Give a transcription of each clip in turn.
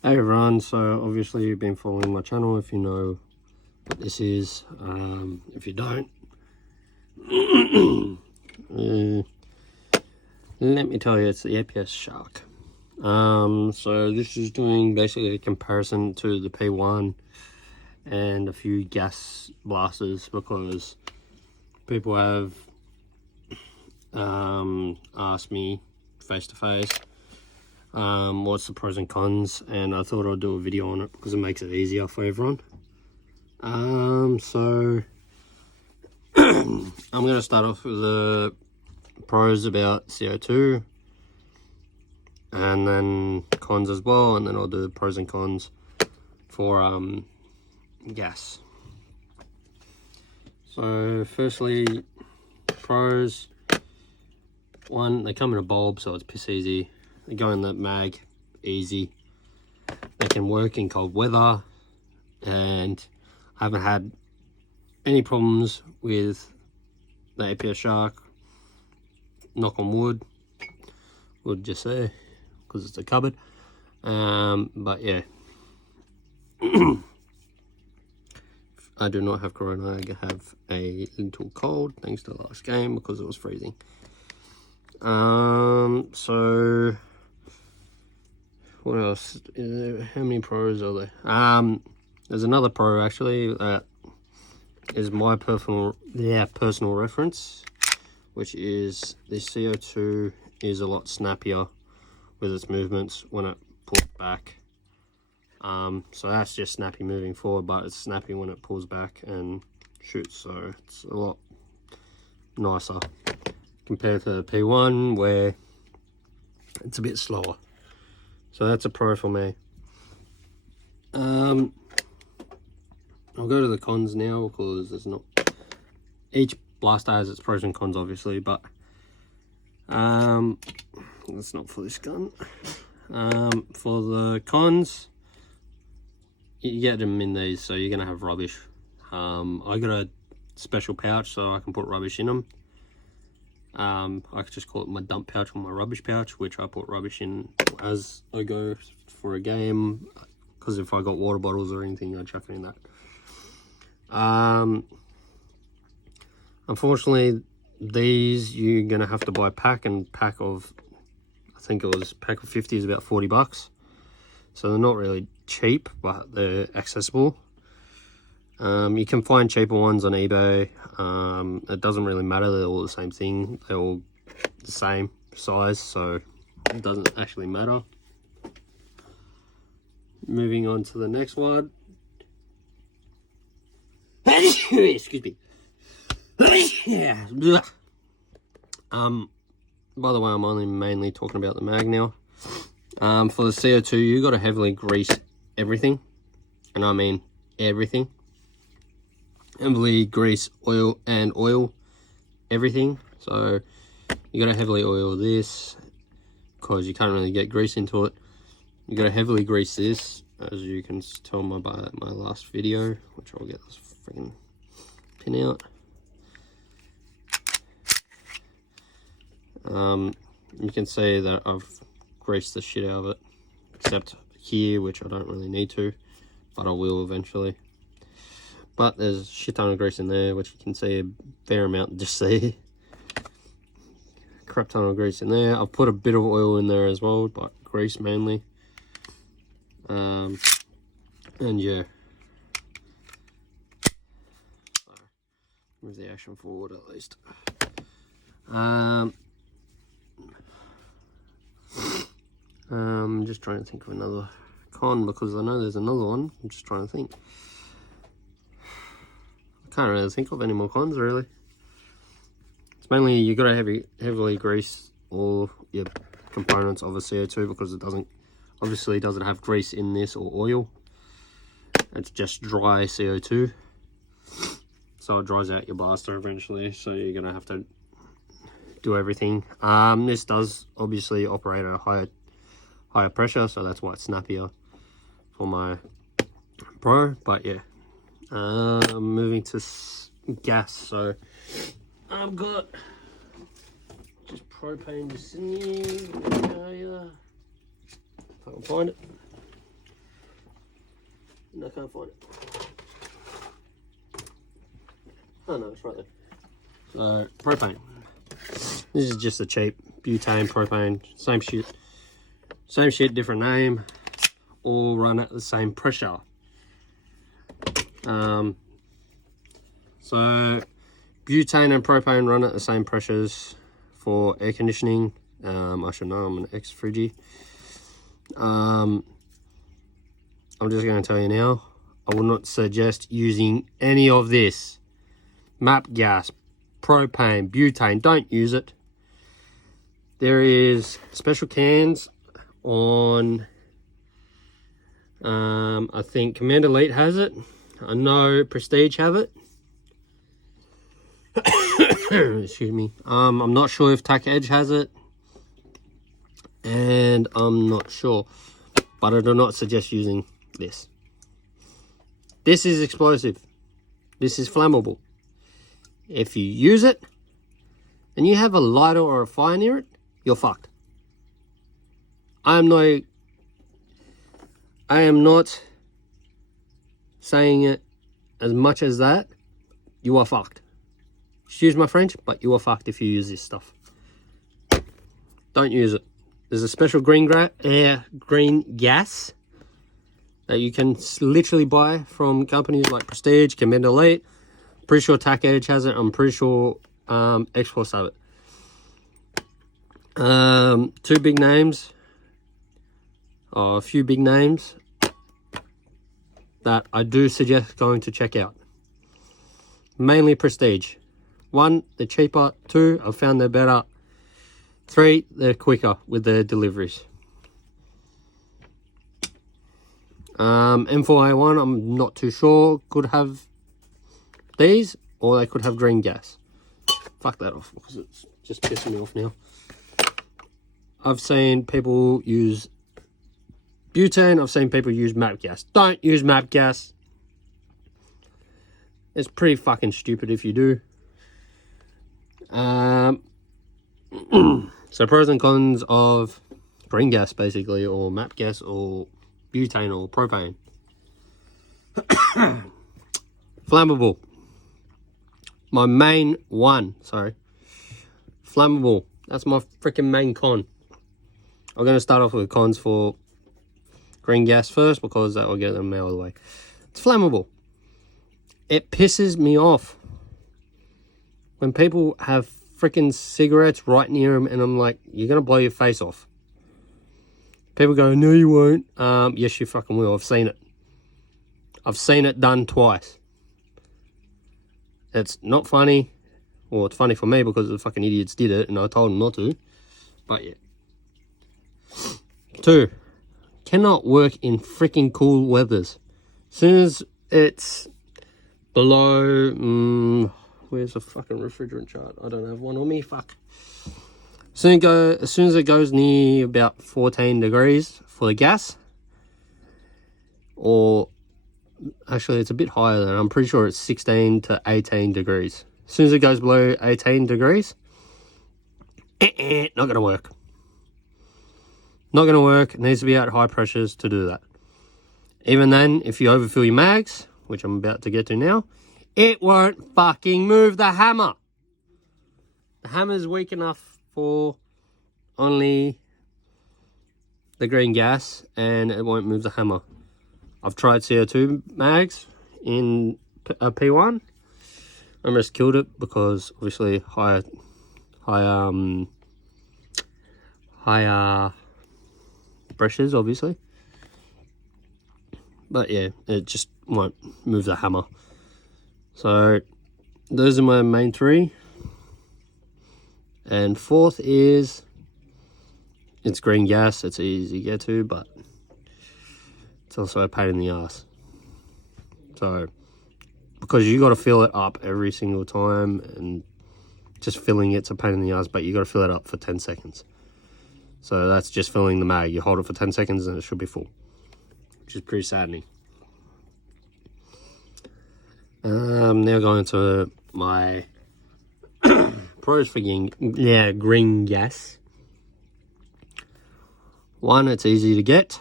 Hey everyone, so obviously you've been following my channel if you know what this is. If you don't, let me tell you, it's the APS Shark. So this is doing basically a comparison to the P1 and a few gas blasters, because people have asked me face to face what's the pros and cons, and I thought I'd do a video on it because it makes it easier for everyone. So I'm going to start off with the pros about CO2 and then cons as well, and then I'll do the pros and cons for gas. So firstly, pros. One, they come in a bulb, so it's piss easy. They go in the mag, easy. They can work in cold weather, and I haven't had any problems with the APS Shark. Knock on wood, would just say, because it's a cupboard. But yeah, I do not have corona. I have a little cold thanks to the last game because it was freezing. So what else is there? How many pros are there? There's another pro actually that is my personal reference, which is the CO2 is a lot snappier with its movements when it pulls back. So that's just snappy moving forward, but it's snappy when it pulls back and shoots, so it's a lot nicer compared to the P1 where it's a bit slower. So that's a pro for me. I'll go to the cons now because there's not, each blaster has its pros and cons obviously, but that's not for this gun. For the cons, you get them in these, so you're gonna have rubbish. I got a special pouch so I can put rubbish in them. I could just call it my dump pouch or my rubbish pouch, which I put rubbish in as I go for a game, because if I got water bottles or anything, I chuck it in that. Unfortunately, these you're gonna have to buy pack, and pack of, I think it was pack of 50 is about 40 bucks. So they're not really cheap, but they're accessible. You can find cheaper ones on eBay. It doesn't really matter, they're all the same thing. They're all the same size, so it doesn't actually matter. Moving on to the next one. Excuse me. By the way, I'm only mainly talking about the mag now. For the CO2, you got to heavily grease everything, and I mean everything. Heavily grease, oil everything. So you got to heavily oil this because you can't really get grease into it. You got to heavily grease this, as you can tell by my last video, which I'll get this freaking pin out. You can see that I've greased the shit out of it, except here, which I don't really need to, but I will eventually. But there's a shit ton of grease in there, which you can see a fair amount just there. Crap ton of grease in there. I've put a bit of oil in there as well, but grease mainly. And yeah. So, move the action forward at least. I'm just trying to think of another con, because I know there's another one. I'm just trying to think. I can't really think of any more cons really. It's mainly you got to heavily grease all your components of a CO2, because it obviously doesn't have grease in this or oil. It's just dry CO2, so it dries out your blaster eventually, so you're gonna have to do everything. This does obviously operate at a higher pressure, so that's why it's snappier for my pro. But yeah, moving to gas. So I've got just propane just sitting here. If I can find it. and I can't find it. Oh no, it's right there. So, propane. This is just a cheap butane, propane, same shit. Same shit, different name. All run at the same pressure. So, butane and propane run at the same pressures for air conditioning. I should know, I'm an ex-Friggy. I'm just going to tell you now, I will not suggest using any of this. MAP gas, propane, butane, don't use it. There is special cans on, I think Command Elite has it. I know Prestige have it. Excuse me. I'm not sure if Tac Edge has it. And I'm not sure. But I do not suggest using this. This is explosive. This is flammable. If you use it and you have a lighter or a fire near it, you're fucked. I am not saying it as much as that. You are fucked. Excuse my French, but you are fucked if you use this stuff. Don't use it. There's a special green gas that you can literally buy from companies like Prestige, Command Elite. Pretty sure Tac Edge has it. I'm pretty sure X-Force have it. Two big names. A few big names that I do suggest going to check out. Mainly Prestige. 1, they're cheaper. 2, I've found they're better. 3, they're quicker with their deliveries. M4A1, I'm not too sure. Could have these, or they could have green gas. Fuck that off, because it's just pissing me off now. I've seen people use butane. I've seen people use MAP gas. Don't use MAP gas. It's pretty fucking stupid if you do. So pros and cons of green gas, basically, or MAP gas, or butane, or propane. Flammable. My main one, sorry. Flammable. That's my freaking main con. I'm going to start off with cons for green gas first, because that will get them out of the way. It's flammable. It pisses me off when people have freaking cigarettes right near them, and I'm like, you're going to blow your face off. People go, no you won't. Yes you fucking will. I've seen it. I've seen it done twice. It's not funny. Well, it's funny for me because the fucking idiots did it and I told them not to. But yeah. 2, cannot work in freaking cool weathers. As soon as it's below, where's the fucking refrigerant chart? I don't have one on me, fuck. As soon as it goes near about 14 degrees for the gas, or actually it's a bit higher than, I'm pretty sure it's 16 to 18 degrees. As soon as it goes below 18 degrees, not going to work. Not going to work. It needs to be at high pressures to do that. Even then, if you overfill your mags, which I'm about to get to now, it won't fucking move the hammer. The hammer's weak enough for only the green gas, and it won't move the hammer. I've tried CO2 mags in a P1. I almost killed it because obviously higher pressures, obviously. But yeah, it just won't move the hammer. So those are my main 3. And 4th is, it's green gas. It's easy to get to, but it's also a pain in the ass. So because you got to fill it up every single time, and just filling it's a pain in the ass, but you got to fill it up for 10 seconds. So that's just filling the mag. You hold it for 10 seconds and it should be full, which is pretty saddening. Now going to my pros for green gas. 1, it's easy to get.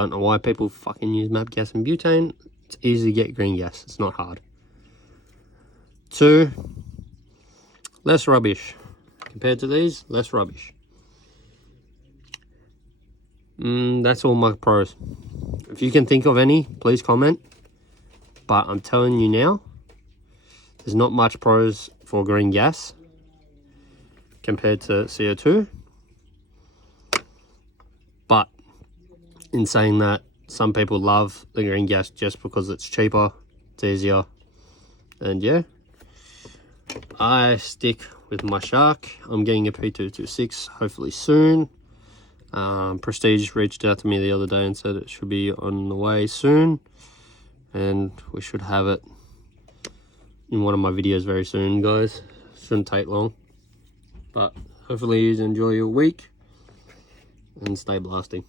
Don't know why people fucking use map gas and butane. It's easy to get green gas. It's not hard. 2, less rubbish. Compared to these, less rubbish. That's all my pros. If you can think of any, please comment. But I'm telling you now, there's not much pros for green gas compared to CO2. But in saying that, some people love the green gas just because it's cheaper, it's easier, and yeah, I stick with my Shark. I'm getting a P226 hopefully soon. Prestige reached out to me the other day and said it should be on the way soon, and we should have it in one of my videos very soon, guys. Shouldn't take long, but hopefully you enjoy your week and stay blasting.